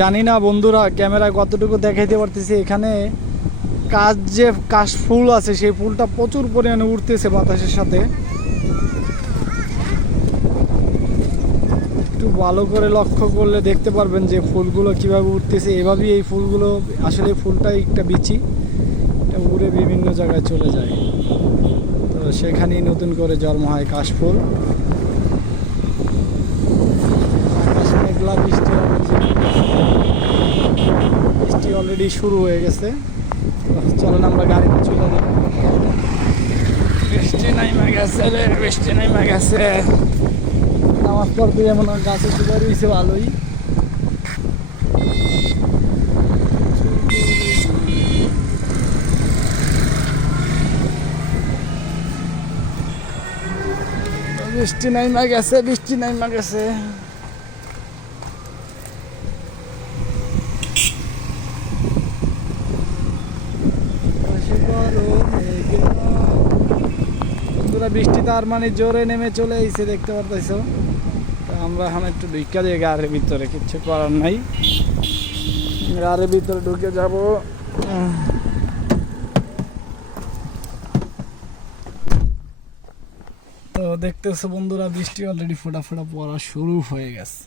জানি না বন্ধুরা ক্যামেরায় কতটুকু দেখাইতে পারতেছি, এখানে কাশ ফুল আছে, সেই ফুলটা প্রচুর পরিমাণে উঠতেছে বাতাসের সাথে। একটু ভালো করে লক্ষ্য করলে দেখতে পারবেন যে ফুলগুলো কিভাবে উঠতেছে। এভাবেই এই ফুলগুলো, আসলে ফুলটাই একটা বিচি, এটা উড়ে বিভিন্ন জায়গায় চলে যায়, তো সেখানেই নতুন করে জন্ম হয় কাশফুল। আকাশে মেঘলা, বৃষ্টি অলরেডি শুরু হয়ে গেছে। চলেন আমরা গাড়িতে চলে যাব। বৃষ্টি নাইমা গেছে রে, বৃষ্টি নাইমা গেছে। নামাজ পড়তে যেমন গাছে চুপা রয়েছে ভালোই। বৃষ্টি নাইমা গেছে, বৃষ্টি নাইমা গেছে। বন্ধুরা বৃষ্টি তার মানে জোরে নেমে চলে এসে দেখতে পারতেছো। আমরা এখন একটু ঢুকা দিয়ে গাড়ির ভিতরে, কিচ্ছু করার নাই, গাড়ির ভিতরে ঢুকে যাব। তো দেখতেছো বন্ধুরা বৃষ্টি অলরেডি ফোটা ফোটা পড়া শুরু হয়ে গেছে।